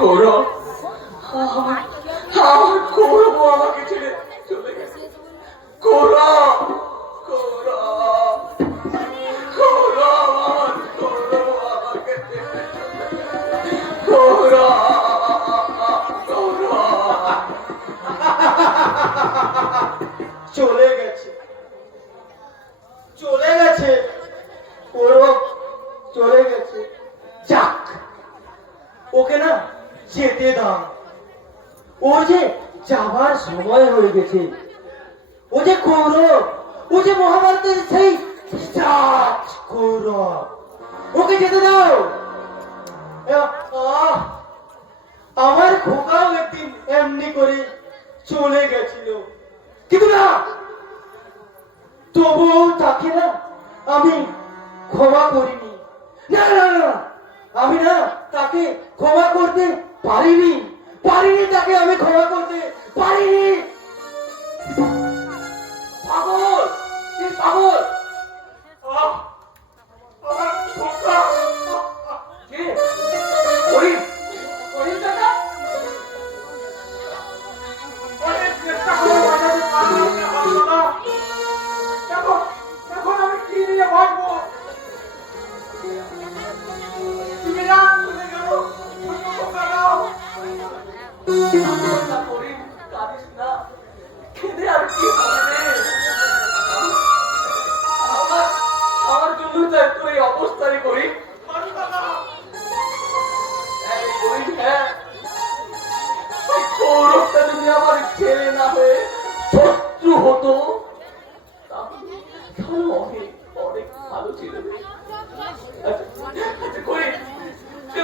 গৌরব, আমার গৌরব আমাকে ছেড়ে চলে গেছে। গৌরব, গৌরব, গৌরব, আমার গৌরব আমাকে ছেড়ে গৌরব, গৌরব চলে গেছে, চলে গেছে, গৌরব চলে গেছে। যাক, ওকে না যেতে দাও। ও যে যাবার সময় হয়ে গেছে। ও যে কৌরব, ও যে মহাভারতের সেই পিশাচ কৌরব, ওকে যেতে দাও। আমার খোকাও একদিন এমনি করে চলে গেছিল, কিন্তু না, তবুও তাকে না আমি ক্ষমা করিনি। না না না, আমি না তাকে ক্ষমা করতে পারিনি, পারিনি, তাকে আমি ক্ষমা করতে পারিনি। পাগল, তুই পাগল। আমার খোকা কে? করিম, করিম দাদা। অনেক চেষ্টা করে বাঁচাতে পারলাম না দাদা। এখন আমি কি নিয়ে বাঁচবো? তুমি না চলে গেল, অন্য খোকা দাও। করিম, কাঁদিস না, খেদে আর কি হবে? আমার জন্য তাই তো এই অবস্থায় করি। গৌরবটা যদি আমার ছেলে না হয়ে শত্রু হতো তাহলে অনেক অনেক ভালো ছিল। করি, তুই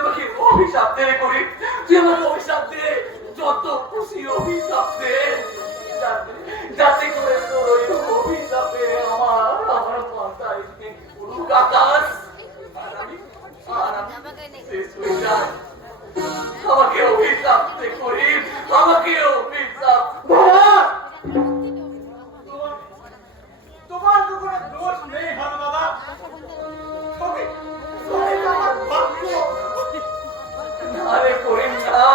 আমাকে অভিশাপ দে করি, তুই আমাকে অভিশাপ দে, যত খুশি অভিশাপ দে, যাতে করে তোর ওই অভিশাপে আমার মাথায় পুরুক আকাশ আর আমি শেষ হয়ে যাই। আমাকে অভিশাপ দে করি, আমাকে অভিশাপ। তোমার তো কোনো দোষ নেই ভালো দাদা। আরে করিম না,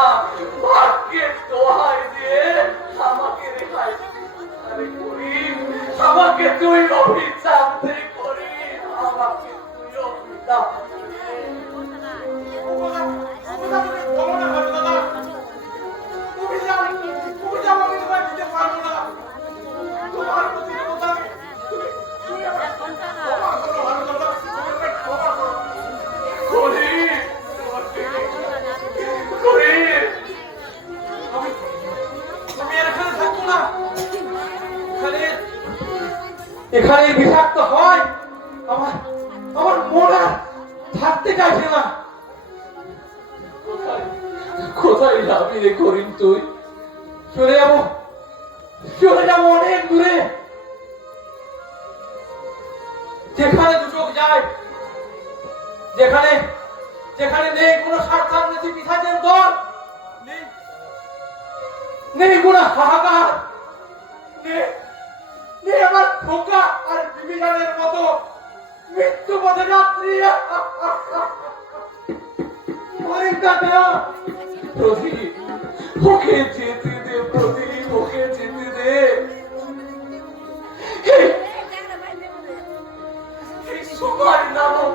ভাগ্যের দোহাই দিয়ে আমাকে রেখাই। আরে করিম, আমাকে তুই অভিশাপ দে করিম, আমাকে তুই অভিশাপ দে। এখানে বিষাক্ত হয়, আমার আমার মোড়া থাকতে চাইছে না। কোথায় যাবি রে করিম তুই? চলে যাবো, চলে যাবো অনেক দূরে, যেখানে দু চোখ যায়, যেখানে যেখানে নেই কোনো স্বার্থান্বেষী পিশাচের দল, নেই কোনো হাহাকার, নেই আমার খোকা আর বিভীষণের মতো মৃত্যু পথে যাত্রী। প্রদীপ, ওকে যেতে দে প্রদীপ, ওকে যেতে দে। এই সময় নামক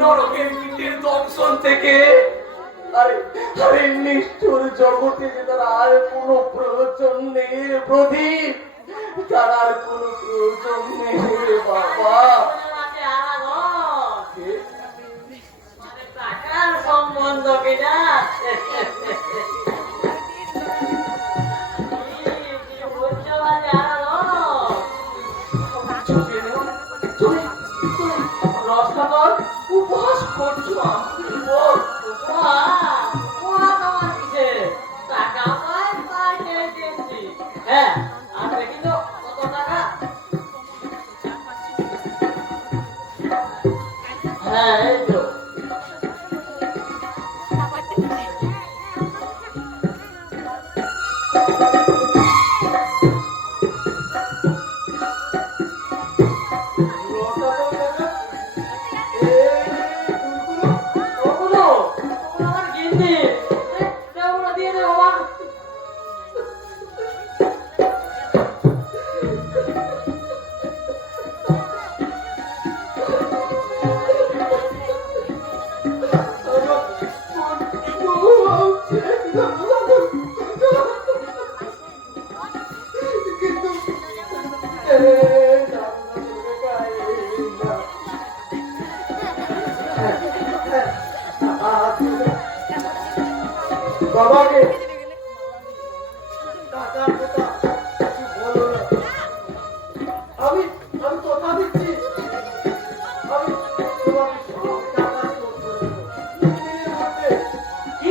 নরকের কীটের দংশন থেকে আরে নিষ্ঠুর জগতে যে তার আর কোনো প্রয়োজন নেই রে প্রদীপ, তার আর কোনো প্রয়োজন নেই রে বাবা। সম্বন্ধ কিনা রসনার উপহাস করছো? টাকা পাই তাই দিয়েছি। হ্যাঁ, আপনি কিন্তু কত টাকা? হ্যাঁ, এই তো বাবাকে টাকার কথা কিছু বলো না। আমি আমি কথা দিচ্ছি, আমি তোমাকে সব টাকা শোধ করে দেবো। তিন দিনের মধ্যে। কি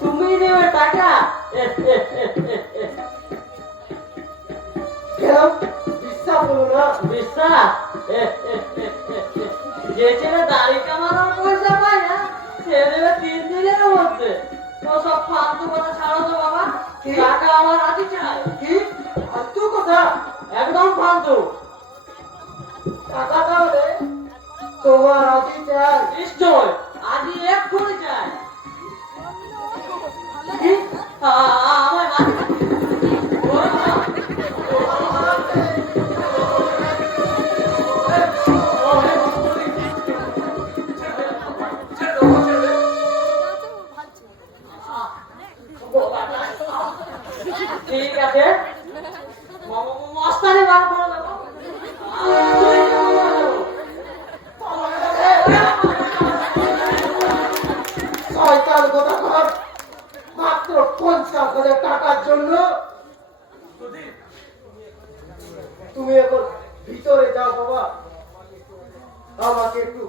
তুমি দেবে টাকা? কেন বিশ্বাস হলো না? বিশ্বাস? যে ছেলে দাড়ি কামানোর পয়সা পায় না সে দেবে 3 দিনের মধ্যে। তো সব ফালতু কথা ছাড়ো তো বাবা, কি? টাকা আমার আজই চাই। কি ফালতু কথা? একদম ফালতু। টাকা তাহলে তোমার আজই চাই? নিশ্চয় আজই এক্ষুনি চাই। কি? আমার ঠিক আছে, মস্তানি বার করে দেবো। শয়তান কোথাকার! মাত্র 50,000 টাকার জন্য তুমি এখন ভিতরে যাও বাবা, আমাকে একটু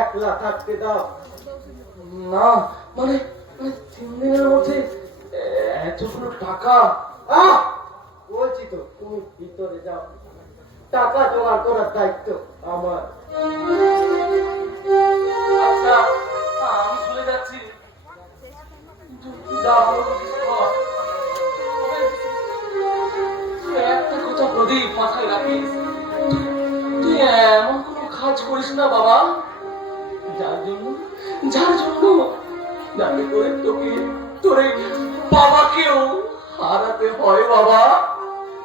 একলা থাকতে দাও। না মানে 3 দিনের মধ্যে এতগুলো টাকা? আহ বলছি তো তুমি ভিতরে যাও, টাকা জোগাড় করার দায়িত্ব আমার। আচ্ছা আমি চলে যাচ্ছি, কিন্তু যা ভালো বুঝিস কর। তবে তুই একটা কথা প্রদীপ মাথায় রাখিস, তুই এমন কোনো কাজ করিস না বাবা যার জন্য যাতে করে তোকে তোর এই বাবাকেও হারাতে হয় বাবা।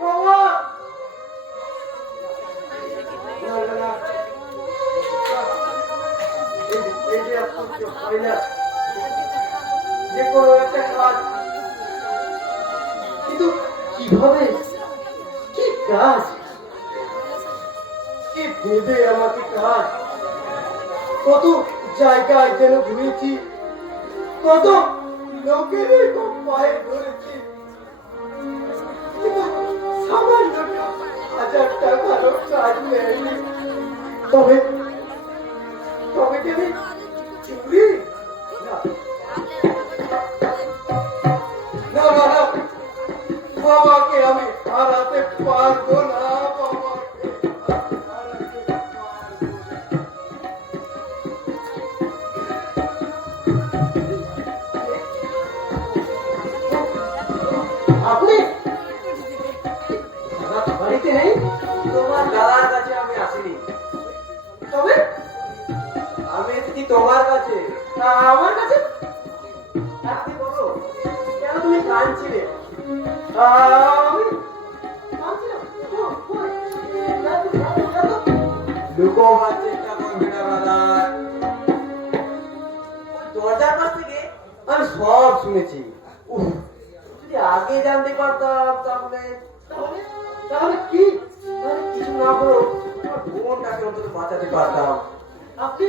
বাবা! না, না, না। এই যে এখন হয় না, যে কোনো একটা কাজ, কিন্তু কিভাবে, কি কাজ, কি ভেবে আমাকে কাজ, কত জায়গায় যেন ঘুরেছি, কত লোকের পায়ে ধরেছি, কিন্তু সামান্য 1,000 টাকারও কাজ নেই। তবে তবে কি আমি চুরি? না না না না, বাবাকে আমি হারাতে পারবো না, বাবাকে হারাতে পারবো না। আপনি দাদা বাড়িতে নেই? তোমার দাদার কাছে আমি আসিনি, তবে আমি এসেছি তোমার কাছে। আমার কাছে আপনি বলো, কেন তুমি কাঁদছিলে? আমি ভাবছিলাম, কই? দাদু, লুকোবার চেষ্টা করবে না ব্রাদার। ওই দরজার পাশ থেকে আমি সব শুনেছি। উফ, যদি আগে জানতে পারতাম তাহলে তাহলে তাহলে কি? তাহলে কিছু না করো তোমার বোনটাকে অন্তত বাঁচাতে পারতাম। আপনি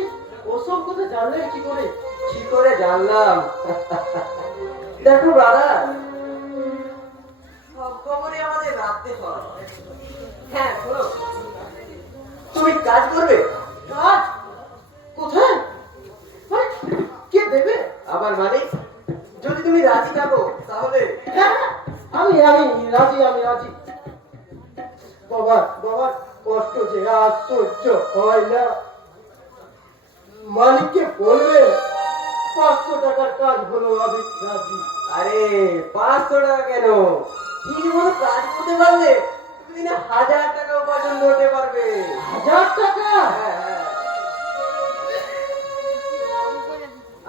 ওসব কথা জানলেন কি করে? কি করে জানলাম? দেখো ব্রাদার, সব খবরই আমাদের রাখতে হয়। হ্যাঁ শোনো, তুমি কাজ করবে? কাজ কোথায়? মানে কে দেবে? আবার মানে যদি তুমি রাজি থাকো তাহলে হ্যাঁ, আমি রাজি, রাজি। বাবার কষ্ট যে আশ্চর্য হয় না। মালিককে বলবে 500 টাকার কাজ হলো, আমি রাজি। আরে 500 টাকা কেন, ঠিক মতো কাজ করতে পারলে তুমি দিনে 1,000 টাকা উপার্জন করতে পারবে। 1,000 টাকা? হ্যাঁ হ্যাঁ।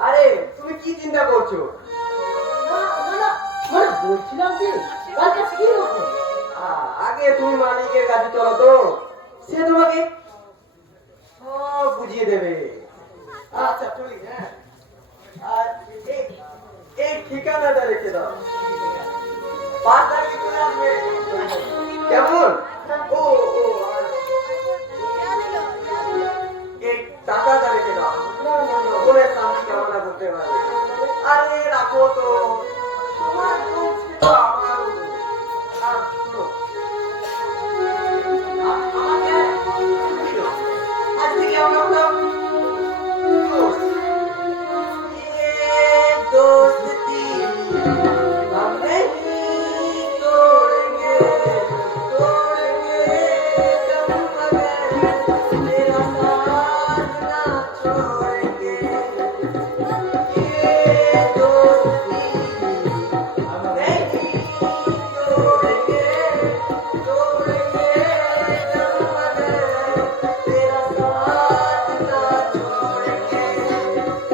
আরে তুমি কি চিন্তা করছো? না না না, মানে বলছিলাম কি কাজটা কি রকম? আগে তুমি মালিকের কাছে চলো তো, সে তোমাকে সব বুঝিয়ে দেবে। আচ্ছা চলি, হ্যাঁ। আর এই ঠিকানাটা রেখে দাও, 5 তারিখে চলে আসবে। কেমন? ও আর এই টাকাটা রেখে দাও। না না পারবে। আরে রাখো তো, তোমার